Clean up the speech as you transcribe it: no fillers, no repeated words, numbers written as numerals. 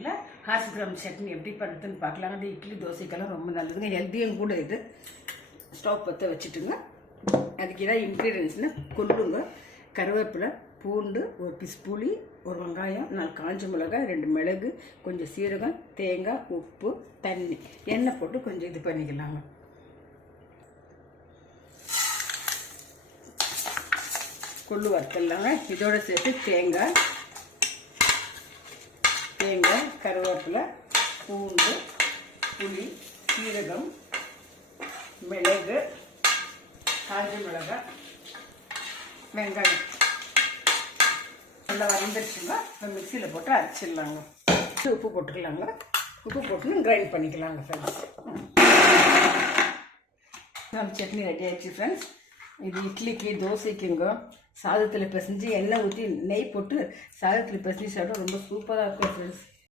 சேனலில் ஹாஸ்பிரம் சட்னி எப்படி பண்ணுறதுன்னு பார்க்கலாம். அது இட்லி தோசைக்கெல்லாம் ரொம்ப நல்லதுங்க, ஹெல்த்தியும் கூட. இது ஸ்டவ் பற்ற வச்சுட்டுங்க. அதுக்கு ஏதாவது இன்க்ரீடியன்ஸ்னால் கொள்ளுங்க, கருவேப்பிலை, பூண்டு, ஒரு பீஸ் புளி, ஒரு வெங்காயம், 4 காஞ்ச மிளகாய், 2 மிளகு, கொஞ்சம் சீரகம், தேங்காய், உப்பு, தண்ணி, எண்ணெய் போட்டு கொஞ்சம் இது பண்ணிக்கலாங்க. கொள்ளு வறுத்தலாங்க. இதோட சேர்த்து தேங்காய், கருவேப்பிலை, பூண்டு, புளி, சீரகம், மிளகு, காஞ்ச மிளகாய், வெங்காயம் நல்லா வதந்துருச்சுங்க. மிக்சியில் போட்டு அரைச்சிடலாங்க. உப்பு போட்டுக்கலாங்க. உப்பு போட்டு கிரைண்ட் பண்ணிக்கலாங்க ஃப்ரெண்ட்ஸ். நம்ம சட்னி ரெடி ஆயிடுச்சு ஃப்ரெண்ட்ஸ். இது இட்லிக்கு தோசைக்குங்க சாதத்தில் பிசைஞ்சு எண்ணெய் ஊற்றி நெய் போட்டு சாதத்தில் பிசைஞ்சு சாப்பிட்டா ரொம்ப சூப்பராக இருக்கும் ஃப்ரெண்ட்ஸ்.